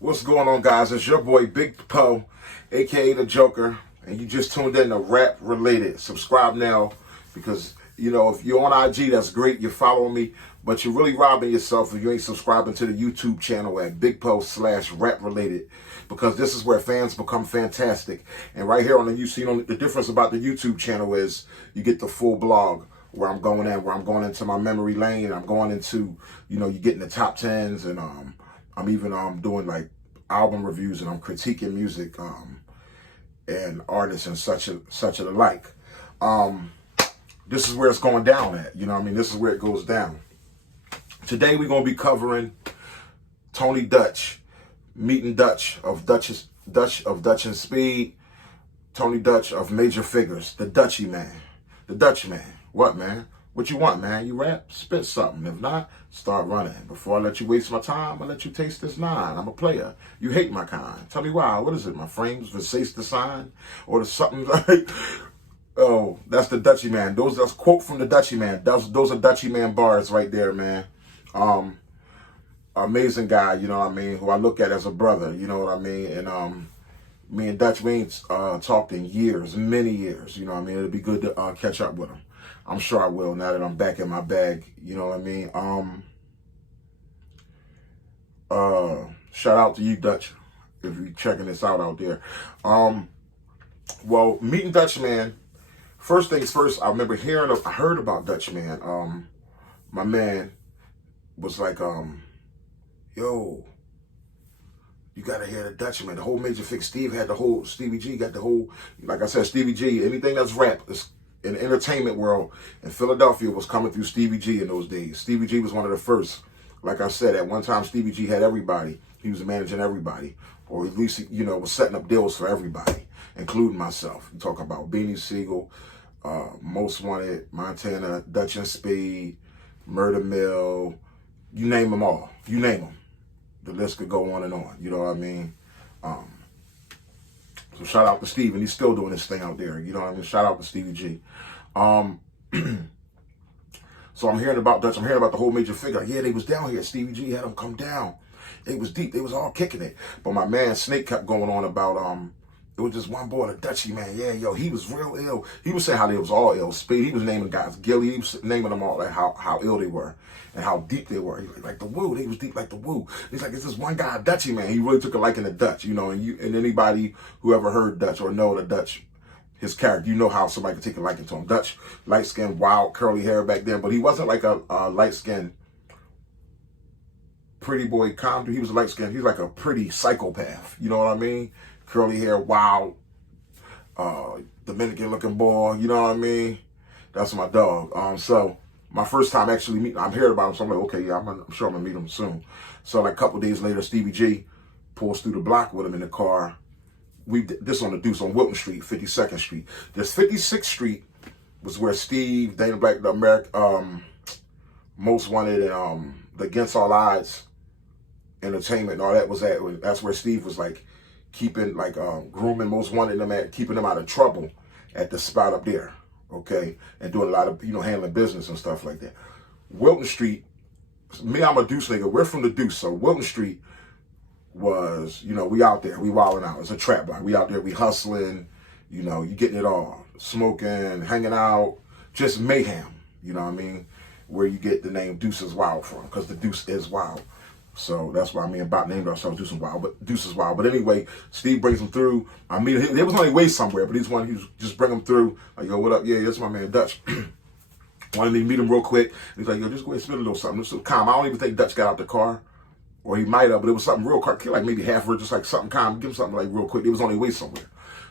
What's going on, guys? It's your boy Big Poe, aka the Joker, and you just tuned in to Rap Related. Subscribe now because if you're on IG, that's great. You're following me, but you're really robbing yourself if you ain't subscribing to the YouTube channel at Big Poe/Rap Related, because this is where fans become fantastic. And right here on the the difference about the YouTube channel is you get the full blog where I'm going into my memory lane. I'm going into, you getting the top tens, and I'm even doing like album reviews, and I'm critiquing music and artists and such a the like. This is where it's going down at. This is where it goes down. Today we're gonna be covering Tony Dutch, meeting Dutch of Dutch and Speed, Tony Dutch of Major Figgas, the Dutchy man, the Dutch man. What, man? What you want, man? You rap? Spit something. If not, start running. Before I let you waste my time, I'll let you taste this nine. I'm a player. You hate my kind. Tell me why. What is it? My frames versace the sign? Or the something like... Oh, that's the Dutchy man. That's quote from the Dutchy man. Those are Dutchy man bars right there, man. Amazing guy, who I look at as a brother, and me and Dutch, we ain't talked in years, many years, it'll be good to catch up with him. I'm sure I will now that I'm back in my bag, shout out to you, Dutch, if you're checking this out there. Well, meeting Dutch man, first things first, I heard about Dutch man. My man was like, yo, you gotta hear the Dutch man. The whole Major Fix, Stevie G got the whole, like I said, Stevie G, anything that's rap, in the entertainment world in Philadelphia was coming through Stevie G in those days. Stevie G was one of the first. Like I said, at one time, Stevie G had everybody. He was managing everybody, or at least, was setting up deals for everybody, including myself. You talk about Beanie Siegel, Most Wanted, Montana, Dutch and Speed, Murder Mill, you name them all. You name them. The list could go on and on. You know what I mean? So shout out to Steve, and he's still doing this thing out there. You know what I mean? Shout out to Stevie G. So I'm hearing about Dutch. I'm hearing about the whole Major Figure. Yeah, they was down here. Stevie G had them come down. It was deep. They was all kicking it. But my man Snake kept going on about it was just one boy, the Dutchy man. Yeah, yo, he was real ill. He was saying how they was all ill. Speed, he was naming guys. Gilly, he was naming them all, like how ill they were and how deep they were. He was like the woo. They was deep like the woo. He's like, it's this one guy, Dutchy man. He really took a liking to Dutch, and anybody who ever heard Dutch or know the Dutch, his character, you know how somebody could take a liking to him. Dutch, light-skinned, wild, curly hair back then, but he wasn't like a light-skinned, pretty boy comedy. He was light-skinned. He was like a pretty psychopath. You know what I mean? Curly hair, wild, Dominican-looking boy. You know what I mean? That's my dog. So my first time actually meeting, I'm hearing about him, so I'm like, okay, yeah, I'm sure I'm gonna meet him soon. So like a couple days later, Stevie G pulls through the block with him in the car. This on the Deuce on Wilton Street, 52nd Street. This 56th Street was where Steve, Dana Black, the American, Most Wanted, and the Against All Odds Entertainment and all that was at. That's where Steve was like keeping, like grooming Most Wanted them at, keeping them out of trouble at the spot up there, okay, and doing a lot of handling business and stuff like that. Wilton Street, me, I'm a Deuce nigga. We're from the Deuce, so Wilton Street was, we out there, we wilding out. It's a trap block. We out there, we hustling, you getting it all. Smoking, hanging out, just mayhem, you know what I mean? Where you get the name Deuce is Wild from, because the Deuce is wild. So that's why me and Bot named ourselves Deuce is Wild. But anyway, Steve brings him through. I mean, they was on their way somewhere, but he's one who just bring him through. Like, yo, what up? Yeah, that's my man Dutch. Wanted me to meet him real quick. He's like, yo, just go ahead and spit a little something. Just calm. I don't even think Dutch got out the car. Or he might have, but it was something real quick, like maybe half word, just like something calm, give him something like real quick. It was on their way somewhere.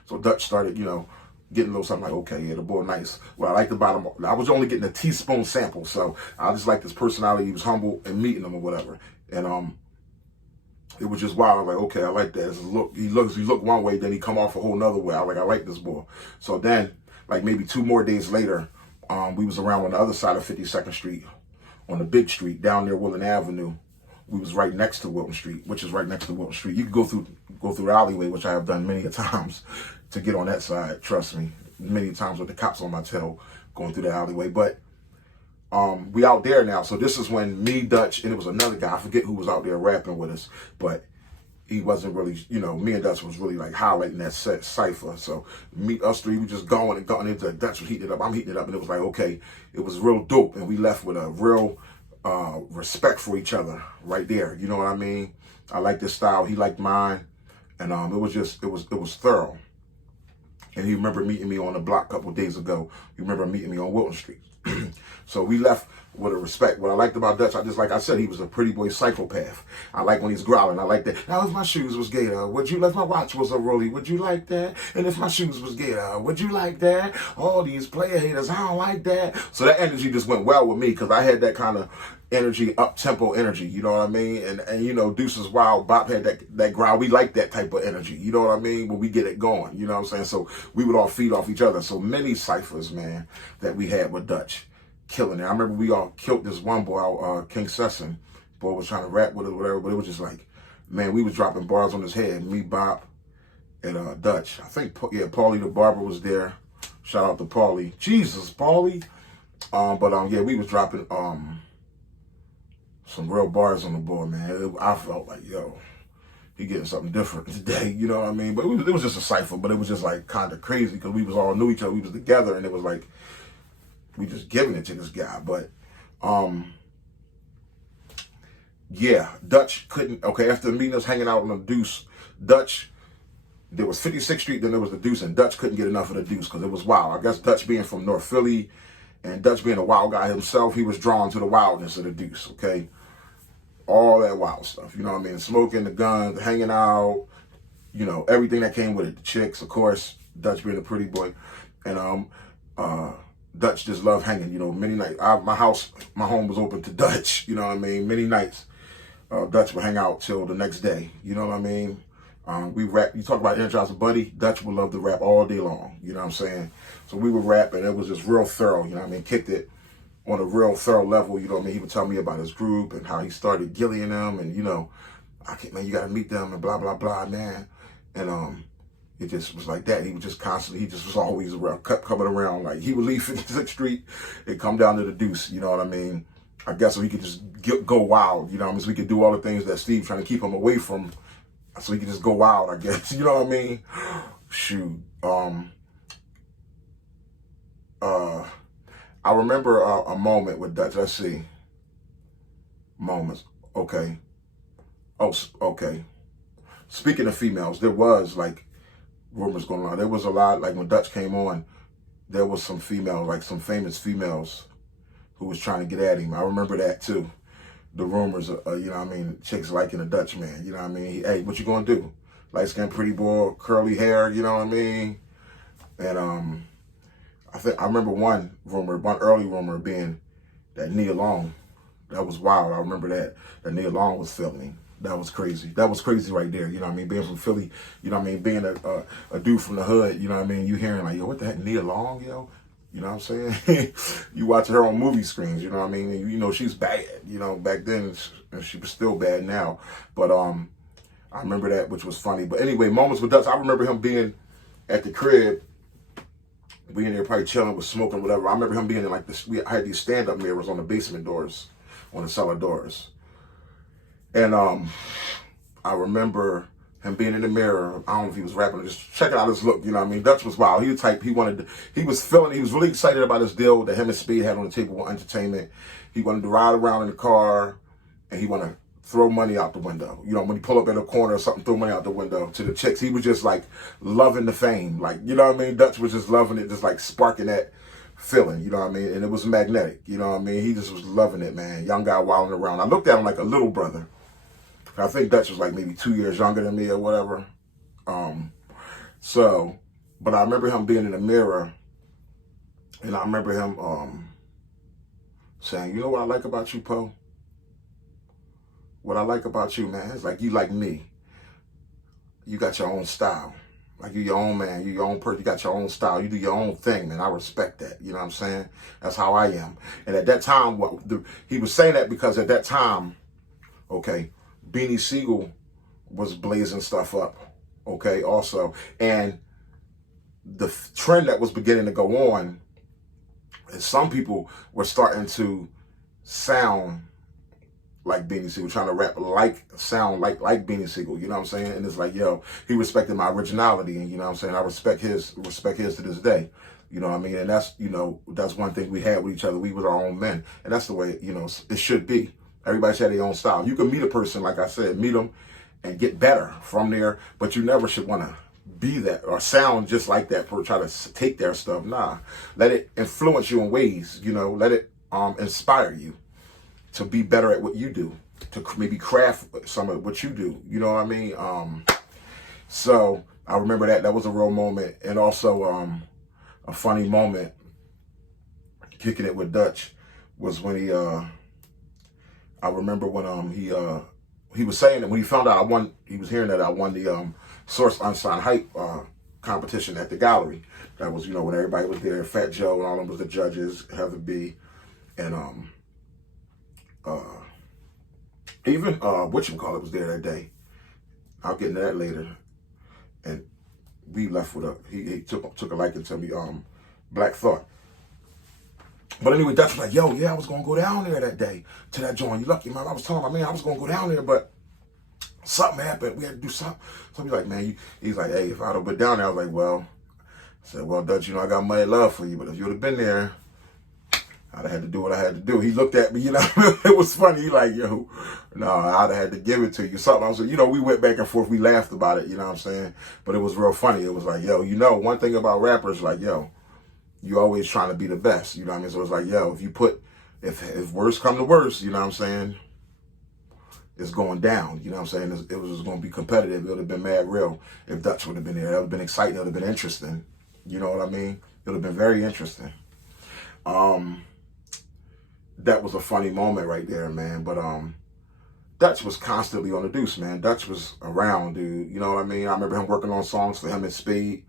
So Dutch started, getting a little something like, okay, yeah, the boy nice. Well, I liked about him. I was only getting a teaspoon sample, so I just liked his personality. He was humble and meeting him or whatever. And it was just wild. I was like, okay, I like that. He looked one way, then he come off a whole nother way. I was like, I like this boy. So then, like maybe 2 more days later, we was around on the other side of 52nd Street, on the big street, down near Willen Avenue. We was right next to Wilton Street, which is right next to Wilton Street. You could go through the alleyway, which I have done many a times to get on that side. Trust me, many times with the cops on my tail going through the alleyway. But we out there now. So this is when me, Dutch, and it was another guy. I forget who was out there rapping with us, but he wasn't really, you know, me and Dutch was really like highlighting that set cipher. So us three, we just going and going into Dutch was heating it up. I'm heating it up, and it was like, okay, it was real dope, and we left with a real respect for each other right there. You know what I mean? I liked his style, he liked mine, and it was thorough. And he remembered meeting me on the block a couple of days ago. He remember meeting me on Wilton Street. So we left with a respect. What I liked about Dutch, like I said, he was a pretty boy psychopath. I like when he's growling. I like that. Now, if my shoes was gator, would you? If my watch was a rollie, would you like that? And if my shoes was gator, would you like that? All these player haters, I don't like that. So that energy just went well with me because I had that kind of energy, up-tempo energy, you know what I mean? And you know, Deuces Wild, Bop had that growl. We like that type of energy, you know what I mean? When we get it going, you know what I'm saying? So we would all feed off each other. So many ciphers, man, that we had with Dutch. Killing it. I remember we all killed this one boy, King Sesson. Boy was trying to rap with us, whatever, but it was just like, man, we was dropping bars on his head. Me, Bop, and Dutch. I think, yeah, Paulie the Barber was there. Shout out to Paulie. Jesus, Paulie. Yeah, we was dropping some real bars on the board, man. I felt like, yo, he getting something different today, you know what I mean? But it was just a cipher, but it was just like kind of crazy because we was all knew each other. We was together, and it was like, we just giving it to this guy. But yeah, Dutch couldn't, okay, after the meeting us hanging out on the Deuce, Dutch, there was 56th Street, then there was the Deuce, and Dutch couldn't get enough of the Deuce because it was wild. I guess Dutch being from North Philly and Dutch being a wild guy himself, he was drawn to the wildness of the Deuce, okay? All that wild stuff, you know what I mean? Smoking, the guns, hanging out, you know, everything that came with it. The chicks, of course, Dutch being a pretty boy. And Dutch just loved hanging, you know, many nights. My home was open to Dutch, you know what I mean? Many nights, Dutch would hang out till the next day, you know what I mean? We rap, you talk about Energizer Buddy, Dutch would love to rap all day long, you know what I'm saying? So we would rap, and it was just real thorough, you know what I mean? Kicked it on a real thorough level, you know what I mean? He would tell me about his group and how he started Gilly them, and, you know, man, you got to meet them, and blah, blah, blah, man. And it just was like that. He was just constantly, he just was always around, kept coming around. Like, he would leave 56th Street and come down to the Deuce, you know what I mean? I guess so he could just go wild, you know what I mean? So we could do all the things that Steve trying to keep him away from, so he could just go wild, I guess. You know what I mean? Shoot. I remember a moment with Dutch. Let's see. Moments. Okay. Oh, okay. Speaking of females, there was, like, rumors going on. There was a lot, like when Dutch came on, there was some females, like some famous females who was trying to get at him. I remember that too. The rumors, you know what I mean, chicks liking a Dutch man, you know what I mean? Hey, what you gonna do? Light-skinned pretty boy, curly hair, you know what I mean? And I remember one early rumor being that Nia Long. That was wild. I remember that Nia Long was filming. That was crazy. That was crazy right there. You know what I mean? Being from Philly, you know what I mean? Being a dude from the hood, you know what I mean? You hearing like, yo, what the heck, Nia Long, yo? You know what I'm saying? You watch her on movie screens, you know what I mean? And you know she's bad. You know, back then, she was still bad now. But I remember that, which was funny. But anyway, moments with Dutch, I remember him being at the crib, being there probably chilling with smoking, whatever. I remember him being in like this, I had these stand-up mirrors on the basement doors, on the cellar doors. And I remember him being in the mirror. I don't know if he was rapping or just checking out his look, you know what I mean? Dutch was wild. He was type, he was really excited about his deal that him and Speed had on the table with entertainment. He wanted to ride around in the car, and he wanted to throw money out the window. You know, when he pull up in a corner or something, throw money out the window to the chicks. He was just like loving the fame. Like, you know what I mean? Dutch was just loving it, just like sparking that feeling, you know what I mean? And it was magnetic, you know what I mean? He just was loving it, man. Young guy wilding around. I looked at him like a little brother. I think Dutch was like maybe 2 years younger than me or whatever. But I remember him being in the mirror, and I remember him saying, you know what I like about you, Poe? What I like about you, man, is like you like me. You got your own style. Like you're your own man, you're your own person, you got your own style, you do your own thing, man. I respect that, you know what I'm saying? That's how I am. And at that time, he was saying that because at that time, okay, Beanie Siegel was blazing stuff up, okay, also. And the trend that was beginning to go on, and some people were starting to sound like Beanie Siegel, trying to rap sound like Beanie Siegel, you know what I'm saying? And it's like, yo, he respected my originality, and you know what I'm saying? I respect his to this day. You know what I mean? And that's, you know, that's one thing we had with each other. We was our own men. And that's the way, you know, it should be. Everybody's had their own style. You can meet a person, like I said, meet them and get better from there, but you never should want to be that or sound just like that or try to take their stuff. Nah, let it influence you in ways, you know, let it inspire you to be better at what you do, to maybe craft some of what you do. You know what I mean? So I remember that was a real moment. And also a funny moment kicking it with Dutch was when I remember when he was saying that when he found out he was hearing that I won the Source Unsigned Hype competition at the gallery. That was, you know, when everybody was there, Fat Joe and all them was the judges, Heather B, and even whatchamacallit was there that day. I'll get into that later. And we left with he took a liking to me, Black Thought. But anyway, Dutch was like, yo, yeah, I was gonna go down there that day to that joint. You lucky, man. I was telling my man I was gonna go down there, but something happened. We had to do something. So he's like, man, he's like, hey, if I'd have been down there, I was like, well, I said, well, Dutch, you know, I got money love for you, but if you would have been there, I'd have had to do what I had to do. He looked at me, you know, it was funny. He like, yo, no, I'd have had to give it to you. Something. I was like, you know, we went back and forth. We laughed about it, you know what I'm saying? But it was real funny. It was like, yo, you know, one thing about rappers, like, yo, you always trying to be the best, you know what I mean? So it's like, yo, if worse come to worse, you know what I'm saying, it's going down, you know what I'm saying? It was going to be competitive. It would have been mad real if Dutch would have been there. That would have been exciting. It would have been interesting. You know what I mean? It would have been very interesting. That was a funny moment right there, man. But Dutch was constantly on the deuce, man. Dutch was around, dude. You know what I mean? I remember him working on songs for him and Speed,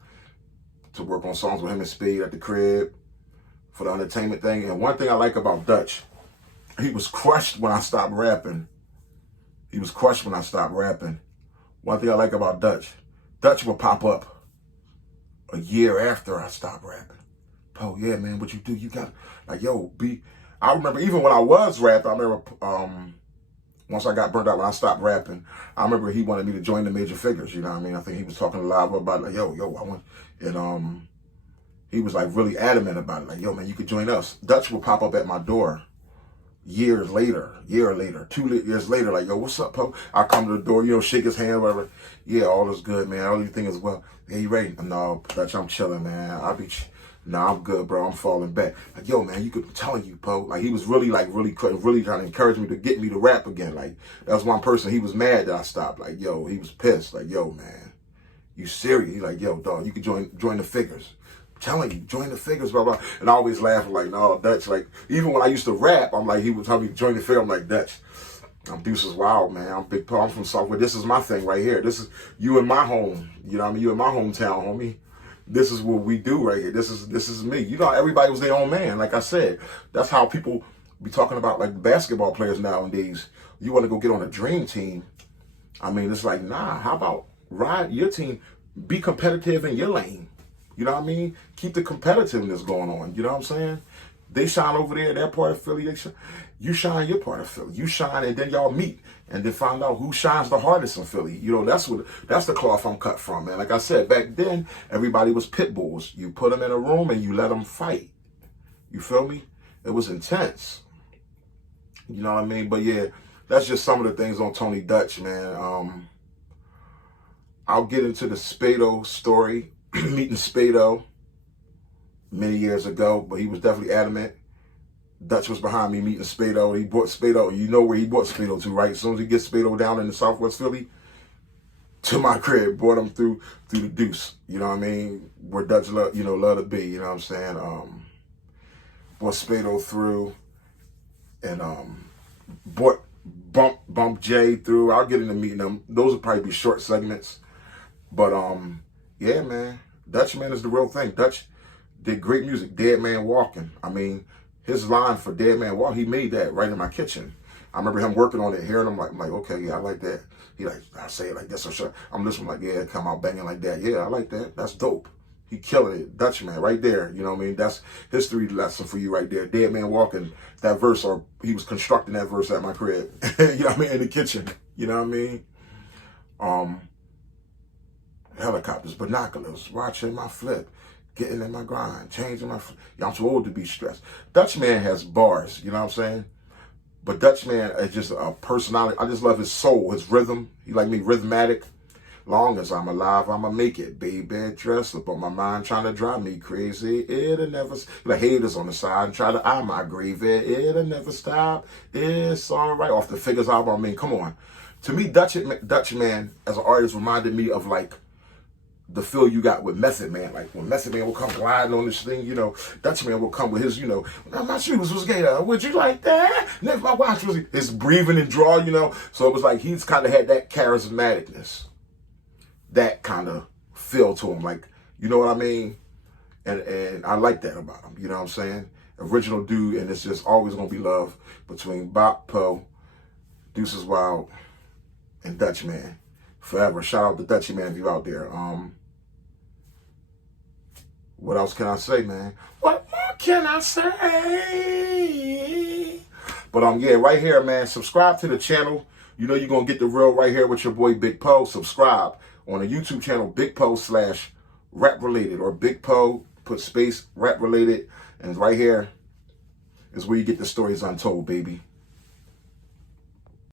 to work on songs with him and Speed at the crib for the entertainment thing. And one thing I like about Dutch, he was crushed when I stopped rapping. He was crushed when I stopped rapping. One thing I like about Dutch would pop up a year after I stopped rapping. Oh yeah, man, what you do? You got, like, yo, I remember even when I was rapping, I remember once I got burnt out when I stopped rapping, I remember he wanted me to join the Major Figgas, you know what I mean? I think he was talking to Lava about, like, yo, I want, and he was like really adamant about it, like, yo, man, you could join us. Dutch would pop up at my door year later, 2 years later, like, yo, what's up, Poe? I come to the door, you know, shake his hand, whatever. Yeah, all is good, man. Everything is well. Yeah, you ready? No, Dutch, I'm chilling, man. Nah, I'm good, bro. I'm falling back. Like, yo, man, I'm telling you, Poe. Like, he was really trying to encourage me to get me to rap again. Like, that was one person. He was mad that I stopped. Like, yo, he was pissed. Like, yo, man, you serious? He like, yo, dog, you could join the Figgas. I'm telling you, join the Figgas, blah, blah. And I always laugh, like, no, Dutch. Like, even when I used to rap, I'm like, he would tell me to join the Figgas. I'm like, Dutch, I'm Deuces Wild, man. I'm Big Paul. I'm from Southwest. This is my thing right here. This is you in my home. You know what I mean? You in my hometown, homie. This is what we do right here. This is me. You know, everybody was their own man. Like I said, that's how people be talking about, like, basketball players nowadays. You want to go get on a dream team. I mean, it's like, nah, how about ride your team? Be competitive in your lane. You know what I mean? Keep the competitiveness going on. You know what I'm saying? They shine over there, their part of Philly. You shine your part of Philly. You shine, and then y'all meet, and then find out who shines the hardest in Philly. You know, that's the cloth I'm cut from, man. Like I said, back then, everybody was pit bulls. You put them in a room and you let them fight. You feel me? It was intense. You know what I mean? But yeah, that's just some of the things on Tony Dutch, man. I'll get into the Spado story, meeting Spado many years ago, but he was definitely adamant. Dutch was behind me meeting Spado. He brought Spado. You know where he brought Spado to, right? As soon as he gets Spado down in the Southwest Philly, to my crib, brought him through the Deuce. You know what I mean? Where Dutch love to be. You know what I'm saying? Brought Spado through, and brought Bump J through. I'll get into meeting them. Those will probably be short segments, but yeah, man, Dutch, man, is the real thing. Dutch did great music. Dead Man Walking. I mean, his line for Dead Man Walk, he made that right in my kitchen. I remember him working on it, hearing him, I'm like, okay, yeah, I like that. He like, I say it like this, or sure. I'm listening like, yeah, come out banging like that. Yeah, I like that. That's dope. He killing it. Dutchman right there. You know what I mean? That's history lesson for you right there. Dead Man Walking, that verse, or he was constructing that verse at my crib. You know what I mean? In the kitchen. You know what I mean? Helicopters, binoculars, watching my flip, getting in my grind, changing my yeah, I'm too old to be stressed. Dutchman has bars, you know what I'm saying? But Dutchman is just a personality. I just love his soul, his rhythm. He like me, rhythmatic. Long as I'm alive, I'ma make it. Baby, dress up on my mind, trying to drive me crazy. It'll never, like haters on the side and try to eye my grave. It'll never stop. It's all right. Off the Figgas album, I mean, come on. To me, Dutchman as an artist reminded me of like the feel you got with Method Man. Like when Method Man will come gliding on this thing, you know, Dutchman will come with his, you know, my shoes was gay. Would you like that? And if my watch was his breathing and draw, you know. So it was like he's kind of had that charismaticness, that kind of feel to him. Like, you know what I mean? And I like that about him. You know what I'm saying? Original dude, and it's just always gonna be love between Bop Poe, Deuces Wild, and Dutchman. Forever. Shout out to Dutchy Man if you out there. What else can I say, man? What more can I say? But yeah, right here, man. Subscribe to the channel. You know you're gonna get the real right here with your boy Big Poe. Subscribe on the YouTube channel Big Poe / Rap Related, or Big Poe put space Rap Related, and right here is where you get the stories untold, baby.